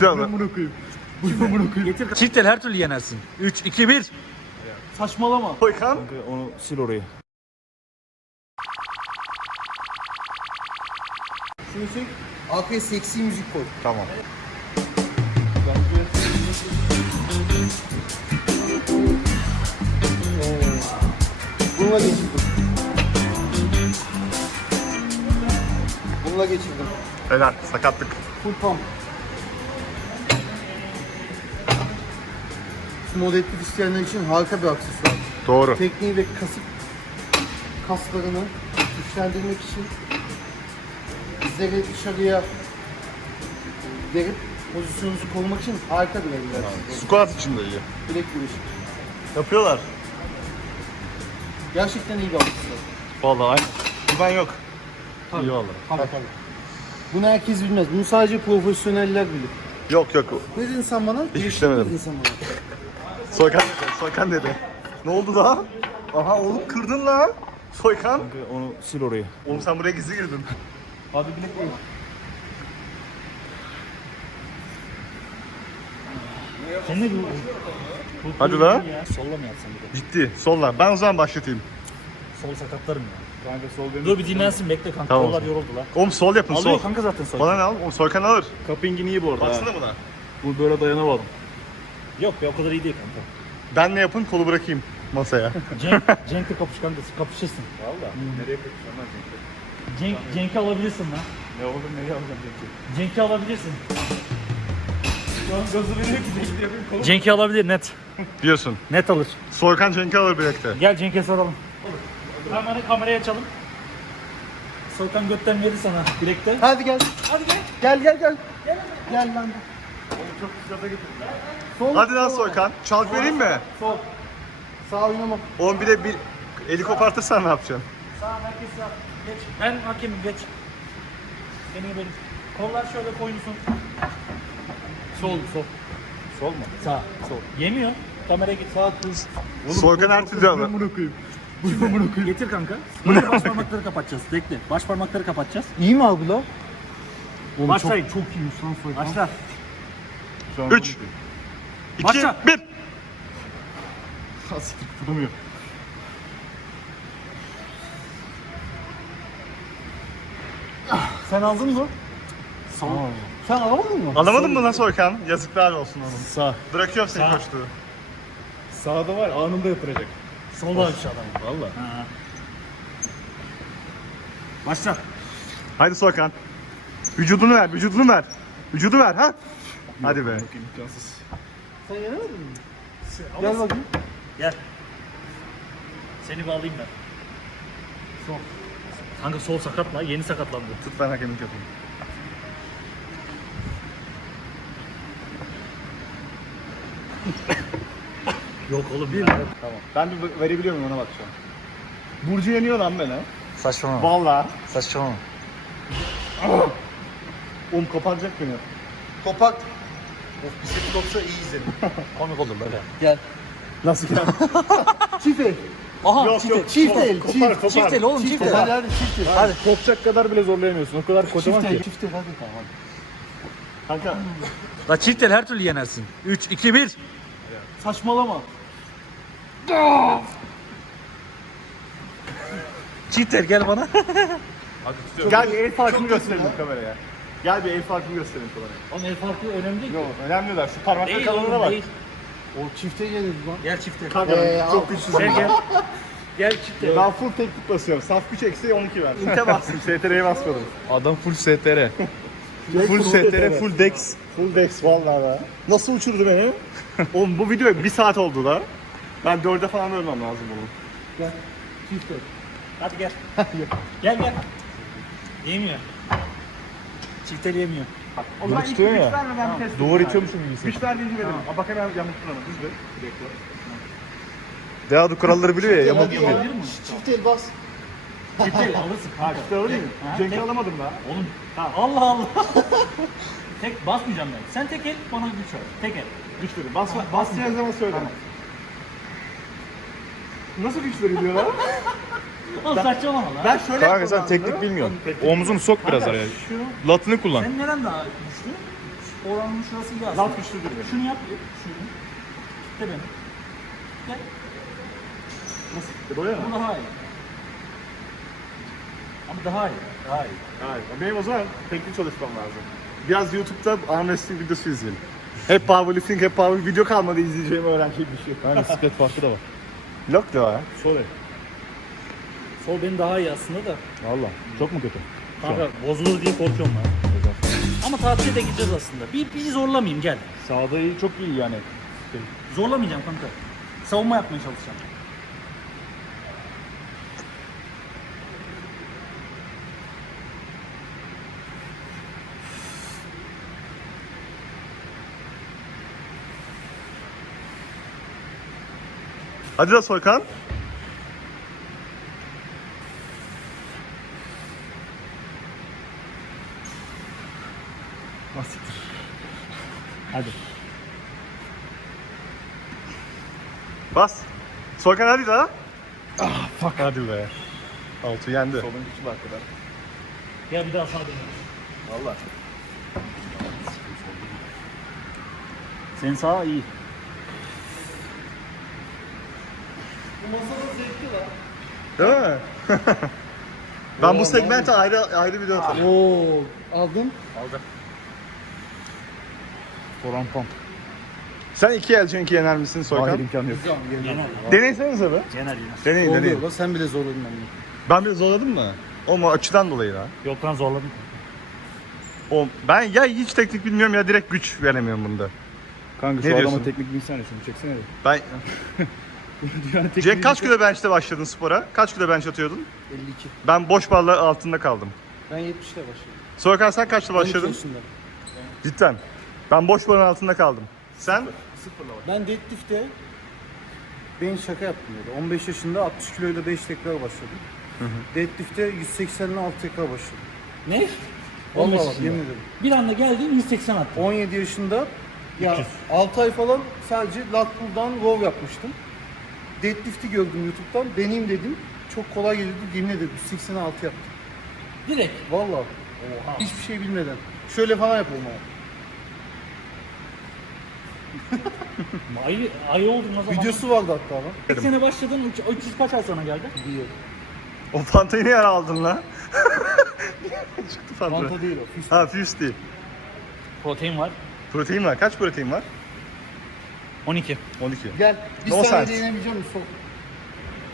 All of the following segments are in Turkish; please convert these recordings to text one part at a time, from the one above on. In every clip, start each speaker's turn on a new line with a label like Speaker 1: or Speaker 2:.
Speaker 1: Açtı onu.
Speaker 2: Bunu.
Speaker 3: Getir. Çift el her türlü yenersin. 3, 2, 1.
Speaker 2: Saçmalama.
Speaker 1: Soykan.
Speaker 2: Onu sil orayı.
Speaker 4: Şunu çek. Arkaya seksi müzik koy.
Speaker 1: Tamam.
Speaker 4: Bununla geçirdim. Bununla geçirdim.
Speaker 1: Helal. Sakatlık.
Speaker 4: Full pump. Şu modelik isteyenler için harika bir aksesuar.
Speaker 1: Doğru.
Speaker 4: Tekniği ve kasık kaslarını güçlendirmek için dizleri dışarıya verip pozisyonunuzu korumak için harika bir egzersiz.
Speaker 1: Squat için de iyi.
Speaker 4: Bilek güreşi.
Speaker 1: Yapıyorlar.
Speaker 4: Gerçekten iyi bir aksesuar.
Speaker 1: Vallahi aynen. Ben yok. İyi valla.
Speaker 4: Tabii tabii. Bunu herkes bilmez. Bunu sadece profesyoneller bilir.
Speaker 1: Yok yok.
Speaker 4: Ne dedin sen bana?
Speaker 1: Hiç
Speaker 4: Değişik
Speaker 1: demedim.
Speaker 4: dedin sen bana.
Speaker 1: Soykan dedi. Soykan dedi. Ne oldu daha? Aha oğlum kırdın lan. Soykan.
Speaker 2: Onu sil orayı.
Speaker 1: Oğlum sen buraya gizli girdin.
Speaker 2: Hadi bilek koy.
Speaker 3: Sen ne bu?
Speaker 1: Hadi lan.
Speaker 3: Ya. Solla mı yapsam bir de?
Speaker 1: Ciddi. Solla. Ben o zaman başlatayım.
Speaker 3: Sol sakatlarım ya.
Speaker 2: Kanka sol benim.
Speaker 3: Dur bir dinlensin bekle kanka.
Speaker 1: Tamam.
Speaker 3: Kollar yoruldu lan.
Speaker 1: Oğlum sol yapın
Speaker 3: Alıyor
Speaker 1: sol.
Speaker 3: kanka zaten sol.
Speaker 1: Bana ne al? Oğlum Soykan alır.
Speaker 2: Cupping'in iyi bu arada.
Speaker 1: Baksana buna.
Speaker 2: Bu böyle dayanamadım.
Speaker 3: Yok be o kadar iyi değil kanka.
Speaker 1: Ben ne yapın kolu bırakayım masaya.
Speaker 3: Cenk, Cenk'le kapış kanka kapışırsın.
Speaker 2: Valla. Nereye kaçacağım
Speaker 3: Cenk, Cenk'i alabilirsin lan.
Speaker 2: Ne olur nereye alacağım Cenk'i?
Speaker 3: Cenk'i alabilirsin.
Speaker 2: Şu an gazı veriyor ki Cenk'i yapayım kolu.
Speaker 3: Cenk'i alabilir net.
Speaker 1: Diyorsun.
Speaker 3: Net alır.
Speaker 1: Soykan Cenk'i alır birlikte.
Speaker 3: Gel Cenk'e soralım. Kamera, kamerayı açalım. Soykan götten verir sana bilekte.
Speaker 4: Hadi gel. Hadi gel. Gel gel gel. Gel lan. Sol.
Speaker 1: Hadi lan. Soykan. Çalk vereyim mi?
Speaker 4: Sol. Sağ oynama.
Speaker 1: Oğlum bir de bir eli kopartırsan ne yapacaksın?
Speaker 3: Sağ merkez sağ. Geç. Ben hakemim geç. Beni benim. Kollar şöyle koyunsun. Sol sol.
Speaker 2: Sol mu?
Speaker 3: Sağ. Sol. Yemiyor. Kamera git. Sağ kız.
Speaker 1: Soykan her türlü alır.
Speaker 2: Bunu koyayım. Bunu bunu koyayım.
Speaker 3: Getir kanka. Böyle baş parmakları kapatacağız. Bekle. Baş parmakları kapatacağız.
Speaker 4: İyi mi abi la?
Speaker 3: Başlayın.
Speaker 4: Çok iyiymiş lan Soykan.
Speaker 3: Başla.
Speaker 2: Şu an
Speaker 1: 3
Speaker 2: bunu koyayım.
Speaker 1: 2
Speaker 3: Başla.
Speaker 1: 1
Speaker 2: Ha, siktir, tutamıyor.
Speaker 4: Sen aldın mı? Sağ Sen alamadın mı?
Speaker 1: Alamadın mı lan Soykan? Yazıklar olsun oğlum.
Speaker 2: Sağ.
Speaker 1: Bırakıyorum seni
Speaker 3: Sağ.
Speaker 1: koştuğu.
Speaker 2: Sağda var anında yatıracak.
Speaker 3: Solda şu adam.
Speaker 2: Valla.
Speaker 3: Başla.
Speaker 1: Haydi Soykan. Vücudunu ver, vücudunu ver. Vücudu ver ha. Hadi be.
Speaker 2: Yok imkansız.
Speaker 4: Sen yenemedin mi? Gel bakayım.
Speaker 3: Gel. Seni bağlayayım ben. Sol. Kanka sol sakatla. Yeni sakatlandı.
Speaker 1: Tut ben hakemlik yapayım.
Speaker 3: Yok oğlum bir
Speaker 1: Tamam. Ben bir verebiliyor muyum ona bakacağım. Burcu yeniyor lan beni.
Speaker 3: Saçmalama.
Speaker 1: Vallahi.
Speaker 3: Saçmalama.
Speaker 1: Oğlum koparacak beni.
Speaker 4: Topak.
Speaker 3: Of bisikleti yoksa iyi izledim. Komik olur böyle.
Speaker 4: Gel.
Speaker 1: Nasıl yani?
Speaker 4: Çift el.
Speaker 3: Aha
Speaker 1: yok
Speaker 3: çift el.
Speaker 1: yok.
Speaker 4: Çift
Speaker 1: Kopar,
Speaker 4: el,
Speaker 1: Kopar,
Speaker 4: çift.
Speaker 1: kopar.
Speaker 3: Çift el oğlum çift
Speaker 4: Çift el. Hadi hadi çift el.
Speaker 2: Hadi kopacak kadar bile zorlayamıyorsun. O kadar kocaman
Speaker 4: Çift el.
Speaker 2: ki.
Speaker 4: Çift el hadi. Tamam.
Speaker 1: Kanka.
Speaker 3: La çift el her türlü yenersin. 3, 2, 1.
Speaker 4: Saçmalama.
Speaker 3: Çift el gel bana.
Speaker 1: Gel el farkını gösterelim kameraya. Gel bir el farkını gösterelim kameraya.
Speaker 3: Oğlum el farkı önemli değil.
Speaker 1: Yok önemli değil. Şu parmakta
Speaker 3: Değil
Speaker 1: kalanına
Speaker 3: oğlum
Speaker 1: bak.
Speaker 3: değil.
Speaker 4: O çifte yenildi lan.
Speaker 3: Gel çift el.
Speaker 1: Kanka
Speaker 4: Ee,
Speaker 1: çok
Speaker 4: al.
Speaker 1: güçlüsün.
Speaker 3: Gel gel. Gel çift el.
Speaker 1: Ben full teknik basıyorum. Saf güç eksi 12 ver. İnte bastım. STR'ye basmadım.
Speaker 2: Adam full STR.
Speaker 1: Full STR, full Dex. Full Dex vallahi be. Nasıl uçurdu beni? Oğlum bu video bir saat oldu da. Ben dörde falan ölmem lazım bunu.
Speaker 4: Gel. Çift el.
Speaker 3: Hadi gel. gel gel. Yemiyor. Çift el yemiyor.
Speaker 1: O zaman ilk
Speaker 2: tutuyor
Speaker 1: güç
Speaker 2: ya.
Speaker 1: bir test edeyim
Speaker 2: itiyormuşum gibi.
Speaker 1: Güç verdiğinci verelim. Aa, bak hemen yamuktur onu. Düz ver. Direkt ver.
Speaker 2: Deadu kuralları biliyor ya yamak
Speaker 4: Hadi
Speaker 2: gibi.
Speaker 4: ya. Çift el bas.
Speaker 3: Çift el alırsın.
Speaker 1: Ha işte öyle mi?
Speaker 3: Ha,
Speaker 1: Cenk'i alamadım daha.
Speaker 3: Oğlum Allah Allah. tek basmayacağım ben. Sen tek el bana güç ver. Tek el.
Speaker 1: Güç verin. Bas, basacağın zaman söyle. Nasıl güç veriliyor lan?
Speaker 3: Oğlum saçmalama lan.
Speaker 1: Ben şöyle
Speaker 2: Kanka sen teknik bilmiyorsun. Omzunu sok biraz araya.
Speaker 1: Şu
Speaker 2: Latını kullan.
Speaker 3: Sen neren daha güçlü? oranın şurası iyi aslında.
Speaker 1: Lat güçlüdür benim.
Speaker 3: Şunu yap. Şunu. Kitle beni. Gel.
Speaker 1: Nasıl? Böyle mi?
Speaker 3: Bu daha iyi. Ama daha iyi. Daha iyi.
Speaker 1: Hayır. Benim o zaman teknik çalışmam lazım. Biraz YouTube'da arm wrestling videosu izleyelim. Hep powerlifting, hep power video kalmadı izleyeceğim öğrenecek bir şey.
Speaker 4: Aynen bisiklet farkı da var.
Speaker 1: Yok da var.
Speaker 4: Sol el.
Speaker 3: Sol benim daha iyi aslında da.
Speaker 4: Valla. Çok mu kötü?
Speaker 3: Kanka bozulur diye korkuyorum ben. Ama tatile de gideceğiz aslında. Bir, bir zorlamayayım gel.
Speaker 4: Sağda iyi, çok iyi yani.
Speaker 3: Zorlamayacağım kanka. Savunma yapmaya çalışacağım.
Speaker 1: Hadi de Soykan. Bas. Soykan hadi daha. Ah fuck. Hadi be. Altı yendi.
Speaker 4: Solun güçlü bak kadar.
Speaker 3: Gel bir daha sağ dönelim.
Speaker 4: Valla.
Speaker 3: Senin sağ iyi.
Speaker 1: Değil mi? ben bu segmente ayrı ayrı video atarım.
Speaker 4: Oo, aldın.
Speaker 3: Aldı.
Speaker 4: Koran pump.
Speaker 1: Sen iki el çünkü yener misin Soykan?
Speaker 4: Hayır imkanı yok.
Speaker 1: Deneysenize be.
Speaker 3: Yener yener.
Speaker 1: Deneyin
Speaker 4: Oluyor
Speaker 1: deneyin.
Speaker 4: da sen bile zorladın beni.
Speaker 1: Ben bir zorladım mı? O mu açıdan dolayı lan.
Speaker 3: Yok lan zorladım.
Speaker 1: O, ben ya hiç teknik bilmiyorum ya direkt güç veremiyorum bunda.
Speaker 4: Kanka
Speaker 1: Ne
Speaker 4: şu
Speaker 1: diyorsun?
Speaker 4: adama teknik bilsene şunu çeksene de.
Speaker 1: Ben
Speaker 4: Yani teknik
Speaker 1: Cenk kaç kilo bench'te başladın spora? Kaç kilo bench atıyordun?
Speaker 4: 52.
Speaker 1: Ben boş barla altında kaldım.
Speaker 4: Ben 70'te başladım.
Speaker 1: Soykan sen kaçta
Speaker 4: 12
Speaker 1: başladın?
Speaker 4: yaşında.
Speaker 1: Cidden. Ben boş barın altında kaldım. Sen?
Speaker 4: Ben deadlift'te ben şaka yaptım dedi. 15 yaşında 60 kiloyla 5 tekrar başladım. Deadlift'te 180 ile 6 tekrar başladım.
Speaker 3: Ne? 15
Speaker 4: Vallahi bak
Speaker 3: yaşında.
Speaker 4: yemin ederim.
Speaker 3: Bir anda geldin 180 attın.
Speaker 4: 17 yaşında ya 6 ay falan sadece lat pull'dan row yapmıştım. Deadlift'i gördüm YouTube'dan. Deneyeyim dedim. Çok kolay geliyordu. Yemin ederim 180'e 6 yaptım.
Speaker 3: Direkt.
Speaker 4: Vallahi. Hiçbir şey bilmeden. Şöyle falan yapalım abi.
Speaker 3: Ay, ay oldum o zaman.
Speaker 4: Videosu vardı hatta lan.
Speaker 3: 8 sene başladın, üç- 300 kaç ay sonra geldi?
Speaker 4: Diyor.
Speaker 1: O fantayı ne yer aldın lan? Çıktı fanta.
Speaker 4: Manta değil o. Fist.
Speaker 1: Ha Fuse değil.
Speaker 3: Protein var.
Speaker 1: Protein var. Kaç protein var?
Speaker 3: 12.
Speaker 1: 12.
Speaker 4: Gel. Bir
Speaker 1: No
Speaker 4: saniye
Speaker 1: sense.
Speaker 4: mi? Sol.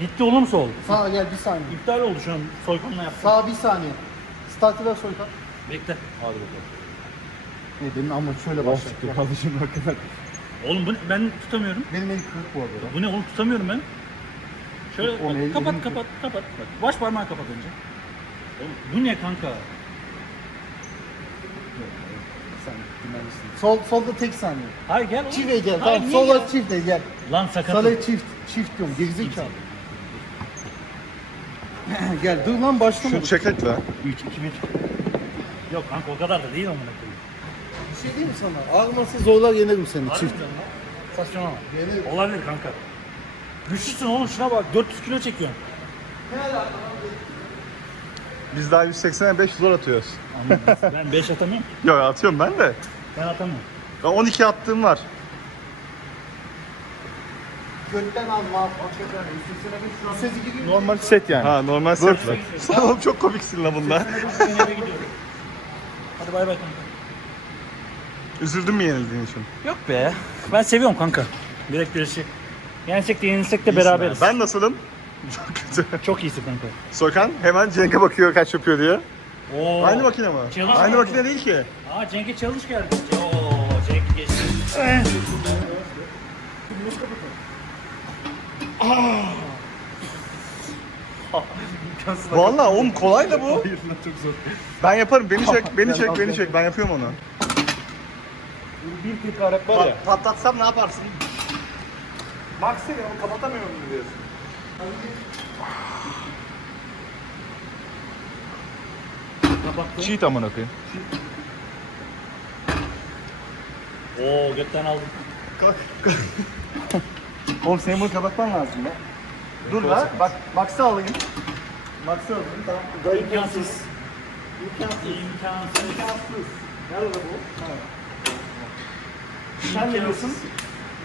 Speaker 3: Gitti oğlum sol.
Speaker 4: Sağa gel bir saniye.
Speaker 3: İptal oldu şu an soykunla yaptım.
Speaker 4: Sağ bir saniye. Startı ver Soykan.
Speaker 3: Bekle.
Speaker 4: Hadi bakalım. Ne benim ama şöyle başladık. Kardeşim hakikaten.
Speaker 3: Oğlum bu ne? ben tutamıyorum.
Speaker 4: Benim elim kırık bu arada.
Speaker 3: Bu ne oğlum tutamıyorum ben. Şöyle bak, kapat
Speaker 4: Elin-
Speaker 3: kapat kapat. Bak, baş parmağı kapat önce. Oğlum, bu ne kanka?
Speaker 4: Sen. Sol, solda tek saniye.
Speaker 3: Hayır gel oğlum.
Speaker 4: Çift gel.
Speaker 3: Hayır,
Speaker 4: Tamam
Speaker 3: niye
Speaker 4: sola
Speaker 3: ya?
Speaker 4: çift de gel.
Speaker 3: Lan sakatım.
Speaker 4: Sola çift. Çift diyorum. Gerizekalı. gel dur lan başlama.
Speaker 1: Şunu çekek lan.
Speaker 3: 3 2 1. Yok kanka o kadar da değil amına koyayım.
Speaker 4: Bir şey diyeyim mi sana? Ağrıması zorlar yenerim seni. Çift.
Speaker 3: Saçmalama.
Speaker 4: Yenerim.
Speaker 3: Olabilir kanka. Güçlüsün oğlum şuna bak 400 kilo çekiyorsun.
Speaker 1: Biz daha 180'e 5 zor atıyoruz.
Speaker 3: Anladın. ben 5 atamıyorum.
Speaker 1: Yok atıyorum ben de.
Speaker 3: Ben atamıyorum.
Speaker 1: Ben 12 attığım var.
Speaker 4: Sesi.
Speaker 1: Normal set yani. Ha normal set. Sen oğlum çok komiksin lan bunda.
Speaker 3: Hadi bay bay kanka.
Speaker 1: Üzüldün mü yenildiğin için?
Speaker 3: Yok be. Ben seviyorum kanka. Direkt güreşi. Yensek de yenilsek de beraberiz.
Speaker 1: Ben nasılım? Çok kötü.
Speaker 3: Çok iyisin kanka.
Speaker 1: Soykan hemen Cenk'e bakıyor kaç yapıyor diye.
Speaker 3: Oo.
Speaker 1: Aynı makine mi?
Speaker 3: Challenge
Speaker 1: Aynı
Speaker 3: var.
Speaker 1: makine değil ki.
Speaker 3: Aa Cenk'e challenge geldi. Oo Cenk geçti.
Speaker 1: Vallahi oğlum kolay da bu. Ben yaparım. Beni çek, beni çek, beni çek. Ben yapıyorum onu.
Speaker 4: Bir tek harap var ya.
Speaker 1: Pat, patlatsam ne yaparsın? Max'e onu kapatamıyorum diyorsun.
Speaker 3: Kapattı.
Speaker 4: Cheat amına koyayım.
Speaker 3: Oo götten aldım.
Speaker 1: Oğlum senin bunu kapatman lazım be. Dur la. Bak Max'ı alayım. Max'ı alayım tamam.
Speaker 3: İmkansız. İmkansız. İmkansız.
Speaker 1: Nerede bu? Ha. Sen ne diyorsun?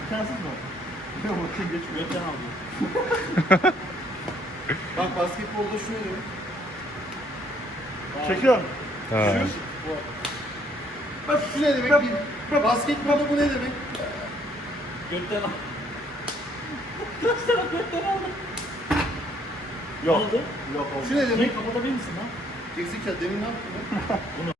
Speaker 1: İmkansız mı? Yok bakayım geçmiyor.
Speaker 3: Gökten aldı.
Speaker 4: Bak basketbolda şu ne demek?
Speaker 1: Çekiyorum.
Speaker 5: Ha.
Speaker 4: Bak şu ne demek? Bir, basketbolda bu ne demek?
Speaker 3: Gökten aldı. Kaç taraf gökten aldı?
Speaker 1: Yok.
Speaker 3: Oldu?
Speaker 1: Yok oldu.
Speaker 4: Şu ne
Speaker 3: Demek kapatabilir misin lan?
Speaker 4: Gerizekalı demin ne yaptın?